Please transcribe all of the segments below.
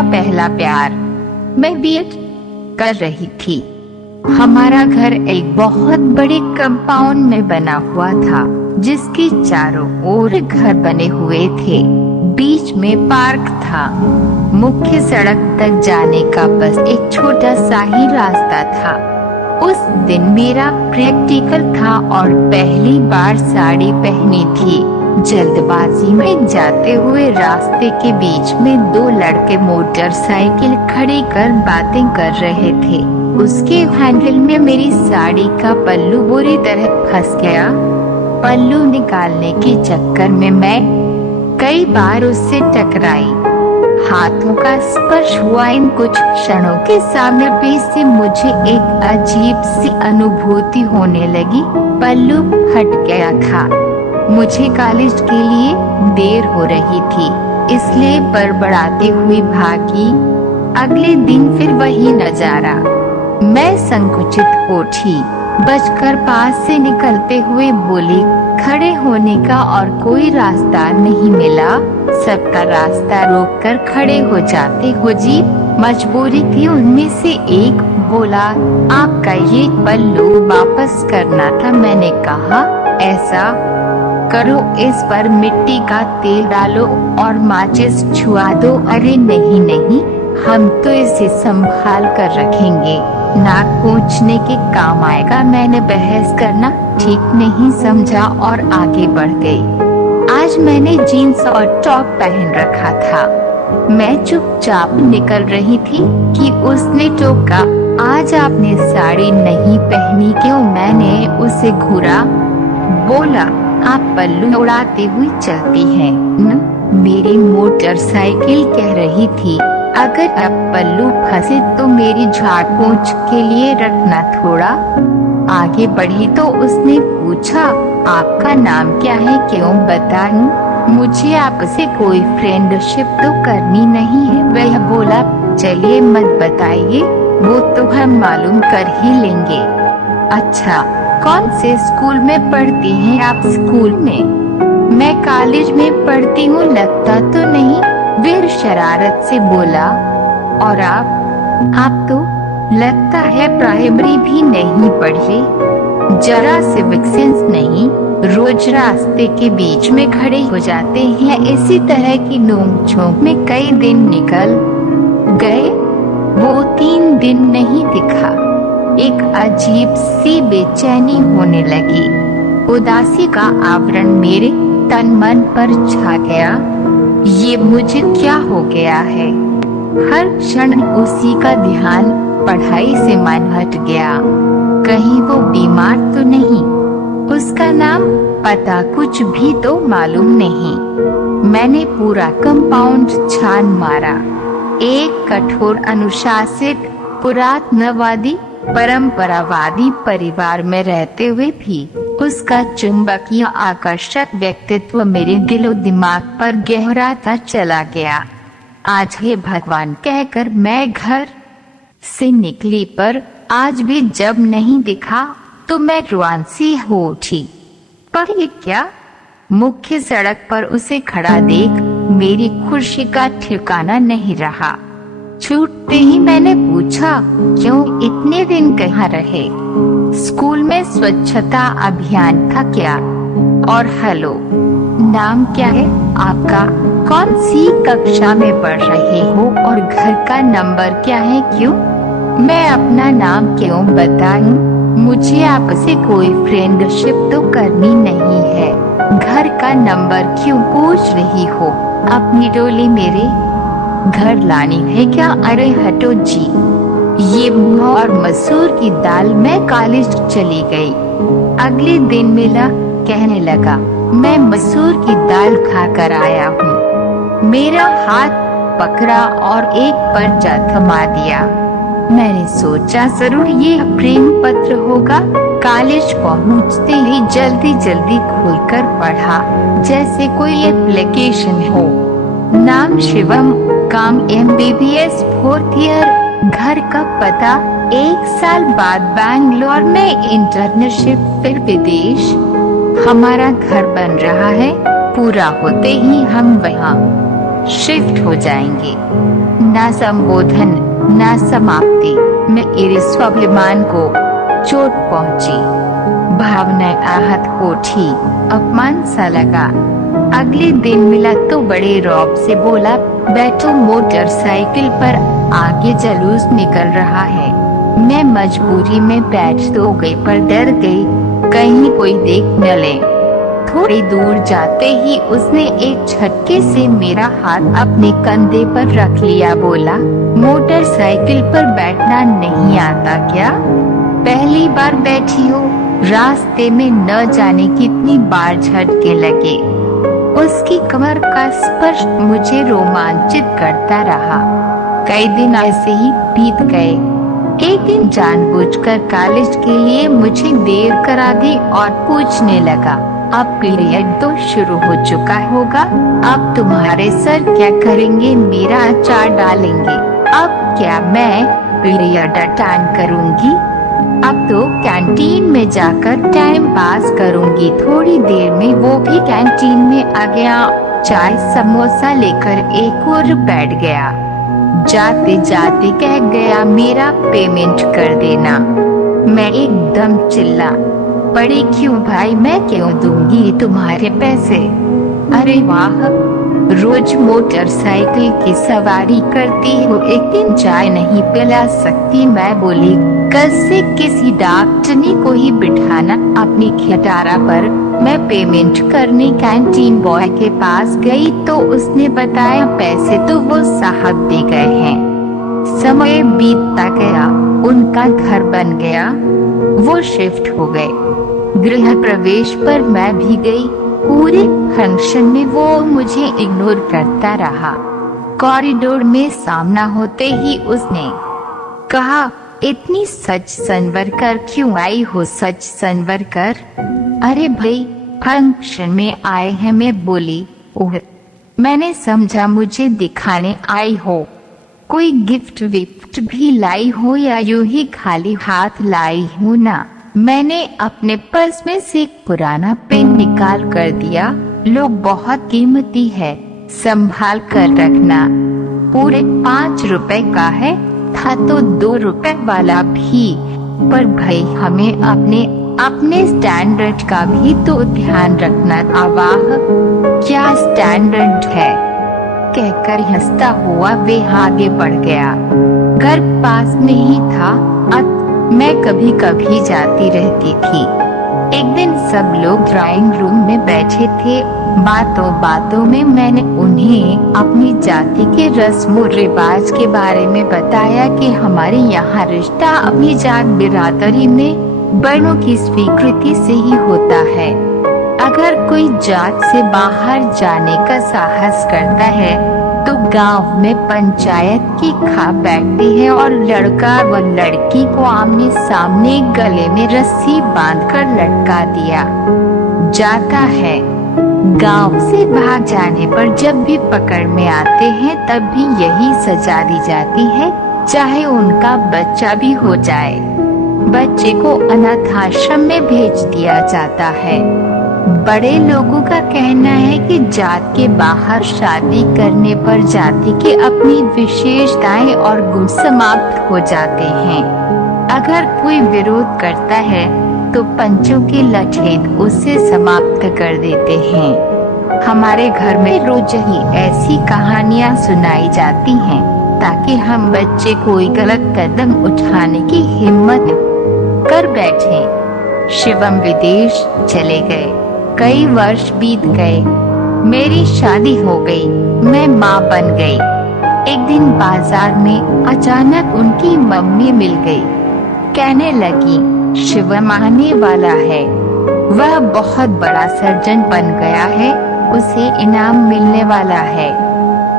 मेरा पहला प्यार। मैं बीएड कर रही थी। हमारा घर एक बहुत बड़े कंपाउंड में बना हुआ था, जिसके चारों ओर घर बने हुए थे। बीच में पार्क था। मुख्य सड़क तक जाने का बस एक छोटा सा ही रास्ता था। उस दिन मेरा प्रैक्टिकल था और पहली बार साड़ी पहनी थी। जल्दबाजी में जाते हुए रास्ते के बीच में दो लड़के मोटरसाइकिल खड़ी कर बातें कर रहे थे। उसके हैंडल में मेरी साड़ी का पल्लू बुरी तरह फंस गया। पल्लू निकालने के चक्कर में मैं कई बार उससे टकराई। हाथों का स्पर्श हुआ। इन कुछ क्षणों के सामने से मुझे एक अजीब सी अनुभूति होने लगी। पल्लू फट गया था। मुझे कॉलेज के लिए देर हो रही थी, इसलिए बड़बड़ाती हुई भागी। अगले दिन फिर वही नजारा। मैं संकुचित उठी, बचकर पास से निकलते हुए बोली, खड़े होने का और कोई रास्ता नहीं मिला। सबका रास्ता रोककर खड़े हो जाते हो जी। मजबूरी थी। उनमें से एक बोला, आपका ये पल्लू वापस करना था। मैंने कहा, ऐसा करो, इस पर मिट्टी का तेल डालो और माचिस छुआ दो। अरे नहीं नहीं, हम तो इसे संभाल कर रखेंगे, नाक पोंछने के काम आएगा। मैंने बहस करना ठीक नहीं समझा और आगे बढ़ गई। आज मैंने जीन्स और टॉप पहन रखा था। मैं चुपचाप निकल रही थी कि उसने टोका, आज आपने साड़ी नहीं पहनी क्यों? मैंने उसे घूरा, बोला, आप पल्लू उड़ाती हुई चलती हैं न? मेरी मोटरसाइकिल कह रही थी, अगर अब पल्लू फंसे तो मेरी झाड़ पोंछ के लिए रखना थोड़ा। आगे बढ़ी तो उसने पूछा, आपका नाम क्या है? क्यों बताऊं? मुझे आपसे कोई फ्रेंडशिप तो करनी नहीं है। वह बोला, चलिए मत बताइए, वो तो हम मालूम कर ही लेंगे। अच्छा, कौन से स्कूल में पढ़ती हैं आप? स्कूल में? मैं कॉलेज में पढ़ती हूँ। लगता तो नहीं, वीर शरारत से बोला। और आप तो लगता है प्राइमरी भी नहीं पढ़े। जरा सिविक सेंस नहीं। रोज रास्ते के बीच में खड़े हो जाते हैं। इसी तरह की नोक झोंक में कई दिन निकल गए। वो 3 दिन नहीं दिखा। एक अजीब सी बेचैनी होने लगी। उदासी का आवरण मेरे तन मन पर छा गया। ये मुझे क्या हो गया है? हर क्षण उसी का ध्यान। पढ़ाई से मन हट गया। कहीं वो बीमार तो नहीं? उसका नाम पता कुछ भी तो मालूम नहीं। मैंने पूरा कंपाउंड छान मारा। एक कठोर अनुशासित पुरातनवादी परंपरावादी परिवार में रहते हुए भी उसका चुंबकीय आकर्षक व्यक्तित्व मेरे दिलो दिमाग पर गहराता चला गया। आज हे भगवान कहकर मैं घर से निकली, पर आज भी जब नहीं दिखा तो मैं रुआंसी हो उठी। पर ये क्या? मुख्य सड़क पर उसे खड़ा देख मेरी खुशी का ठिकाना नहीं रहा। छूटते ही मैंने पूछा, क्यों इतने दिन कहाँ रहे? स्कूल में स्वच्छता अभियान था क्या? और हेलो, नाम क्या है आपका? कौन सी कक्षा में पढ़ रहे हो? और घर का नंबर क्या है? क्यों? मैं अपना नाम क्यों बताऊं? मुझे आपसे कोई फ्रेंडशिप तो करनी नहीं है। घर का नंबर क्यों पूछ रही हो? अपनी डोली मेरे घर लानी है क्या? अरे हटो जी। ये मूंग और मसूर की दाल। मैं कॉलेज चली गई। अगले दिन मिला, कहने लगा, मैं मसूर की दाल खाकर आया हूँ। मेरा हाथ पकड़ा और एक पर्चा थमा दिया। मैंने सोचा जरूर ये प्रेम पत्र होगा। कॉलेज पहुँचते ही जल्दी जल्दी खोलकर पढ़ा, जैसे कोई एप्लीकेशन हो। नाम शिवम, काम MBBS 4th ईयर, घर का पता 1 साल बाद बैंगलोर में इंटर्नशिप, फिर विदेश। हमारा घर बन रहा है, पूरा होते ही हम वहाँ शिफ्ट हो जाएंगे। ना संबोधन ना समाप्ति। मेरे स्वाभिमान को चोट पहुंची, भावनाएं आहत उठी, अपमान सा लगा। अगले दिन मिला तो बड़े रौब से बोला, बैठो मोटरसाइकिल पर, आगे जुलूस निकल रहा है। मैं मजबूरी में बैठ तो गई पर डर गई कहीं कोई देख न ले। थोड़ी दूर जाते ही उसने एक झटके से मेरा हाथ अपने कंधे पर रख लिया, बोला, मोटरसाइकिल पर बैठना नहीं आता क्या? पहली बार बैठी हो? रास्ते में न जाने कितनी बार झटके लगे। उसकी कमर का स्पर्श मुझे रोमांचित करता रहा। कई दिन ऐसे ही बीत गए। एक दिन जानबूझकर कॉलेज के लिए मुझे देर करा दी और पूछने लगा, अब पीरियड तो शुरू हो चुका होगा, अब तुम्हारे सर क्या करेंगे? मेरा अचार डालेंगे? अब क्या मैं पीरियड अटेंड करूंगी? अब तो कैंटीन में जाकर टाइम पास करूंगी। थोड़ी देर में वो भी कैंटीन में आ गया, चाय समोसा लेकर एक और बैठ गया। जाते जाते कह गया, मेरा पेमेंट कर देना। मैं एकदम चिल्ला पड़ी, क्यों भाई, मैं क्यों दूंगी तुम्हारे पैसे? अरे वाह, रोज मोटरसाइकिल की सवारी करती हो, एक दिन चाय नहीं पिला सकती? मैं बोली, कल से किसी डॉक्टरनी को ही बिठाना अपनी खटारा पर। मैं पेमेंट करने कैंटीन बॉय के पास गई तो उसने बताया, पैसे तो वो साहब दे गए हैं। समय बीतता गया, उनका घर बन गया, वो शिफ्ट हो गए। गृह प्रवेश पर मैं भी गई। पूरे फंक्शन में वो मुझे इग्नोर करता रहा। कॉरिडोर में सामना होते ही उसने कहा, इतनी सच संवर कर क्यों आई हो? सच संवर कर? अरे भाई, फंक्शन में आए हैं। मैं बोली, ओह, मैंने समझा मुझे दिखाने आई हो। कोई गिफ्ट विफ्ट भी लाई हो या यूं ही खाली हाथ लाई हूँ ना? मैंने अपने पर्स में से एक पुराना पेन निकाल कर दिया। लो, बहुत कीमती है, संभाल कर रखना। पूरे 5 रुपए का है। था तो 2 रुपए वाला भी, पर भाई हमें अपने स्टैंडर्ड का भी तो ध्यान रखना था। वाह, क्या स्टैंडर्ड है, कहकर हंसता हुआ वे आगे बढ़ गया। घर पास में ही था, मैं कभी कभी जाती रहती थी। एक दिन सब लोग ड्राइंग रूम में बैठे थे। बातों बातों में मैंने उन्हें अपनी जाति के रस्म रिवाज के बारे में बताया कि हमारे यहाँ रिश्ता अपनी जात बिरादरी में बड़ों की स्वीकृति से ही होता है। अगर कोई जात से बाहर जाने का साहस करता है तो गांव में पंचायत की खा बैठती है और लड़का व लड़की को आमने सामने गले में रस्सी बांधकर लटका दिया जाता है। गांव से भाग जाने पर जब भी पकड़ में आते हैं तब भी यही सजा दी जाती है, चाहे उनका बच्चा भी हो जाए। बच्चे को अनाथ आश्रम में भेज दिया जाता है। बड़े लोगों का कहना है कि जात के बाहर शादी करने पर जाति के अपनी विशेषताएं और गुण समाप्त हो जाते हैं। अगर कोई विरोध करता है तो पंचों के लठेत उसे समाप्त कर देते हैं। हमारे घर में रोज ही ऐसी कहानियां सुनाई जाती हैं ताकि हम बच्चे कोई गलत कदम उठाने की हिम्मत कर बैठें। शिवम विदेश चले गए। कई वर्ष बीत गए। मेरी शादी हो गई, मैं माँ बन गई। एक दिन बाजार में अचानक उनकी मम्मी मिल गई। कहने लगी, शिवम आने वाला है, वह बहुत बड़ा सर्जन बन गया है, उसे इनाम मिलने वाला है।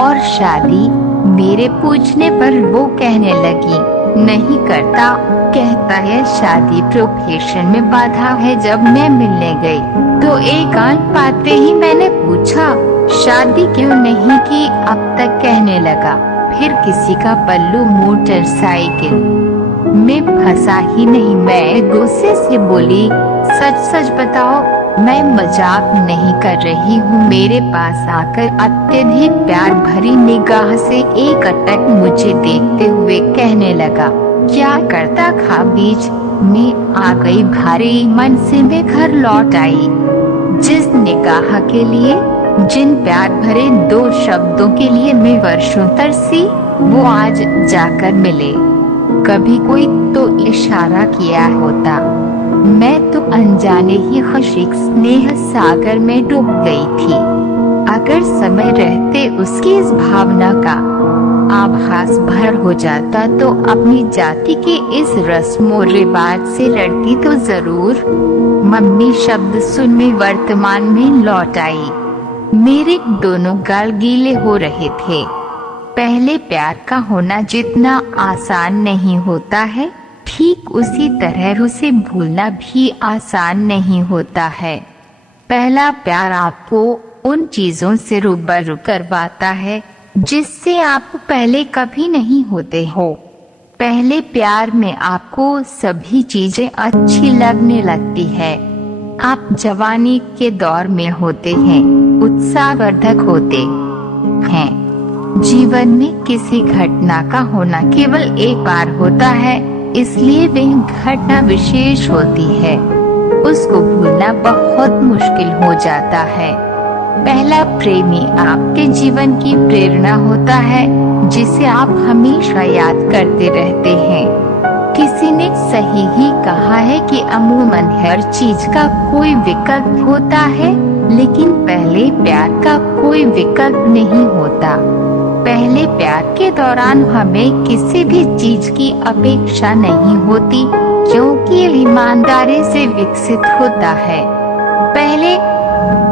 और शादी? मेरे पूछने पर वो कहने लगी, नहीं करता। कहता है शादी प्रोफेशन में बाधा है। जब मैं मिलने गई तो एक आन पाते ही मैंने पूछा, शादी क्यों नहीं की अब तक? कहने लगा, फिर किसी का पल्लू मोटरसाइकिल में फंसा ही नहीं। मैं गुस्से से बोली, सच सच बताओ, मैं मजाक नहीं कर रही हूँ। मेरे पास आकर अत्यधिक प्यार भरी निगाह से एक अटक मुझे देखते हुए कहने लगा, क्या करता खा बीच में आ गई भारी मन से मैं घर लौट आई। जिस निगाह के लिए, जिन प्यार भरे 2 शब्दों के लिए मैं वर्षों तरसी, वो आज जाकर मिले। कभी कोई तो इशारा किया होता, मैं तो अनजाने ही खुशी स्नेह सागर में डूब गई थी। अगर समय रहते उसकी इस भावना का आभास भर हो जाता तो अपनी जाति के इस रस्मों रिवाज से लड़ती तो जरूर। मम्मी शब्द सुन में वर्तमान में लौट आई। मेरे दोनों गाल गीले हो रहे थे। पहले प्यार का होना जितना आसान नहीं होता है, ठीक उसी तरह उसे भूलना भी आसान नहीं होता है। पहला प्यार आपको उन चीजों से रूबरू करवाता है जिससे आप पहले कभी नहीं होते हो। पहले प्यार में आपको सभी चीजें अच्छी लगने लगती है। आप जवानी के दौर में होते हैं, उत्साहवर्धक होते हैं। जीवन में किसी घटना का होना केवल एक बार होता है, इसलिए वह घटना विशेष होती है। उसको भूलना बहुत मुश्किल हो जाता है। पहला प्रेमी आपके जीवन की प्रेरणा होता है, जिसे आप हमेशा याद करते रहते हैं। किसी ने सही ही कहा है कि अमूमन हर चीज का कोई विकल्प होता है, लेकिन पहले प्यार का कोई विकल्प नहीं होता। पहले प्यार के दौरान हमें किसी भी चीज की अपेक्षा नहीं होती, क्योंकि ईमानदारी से विकसित होता है। पहले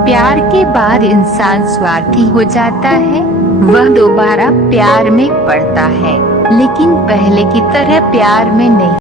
प्यार के बाद इंसान स्वार्थी हो जाता है, वह दोबारा प्यार में पड़ता है, लेकिन पहले की तरह प्यार में नहीं।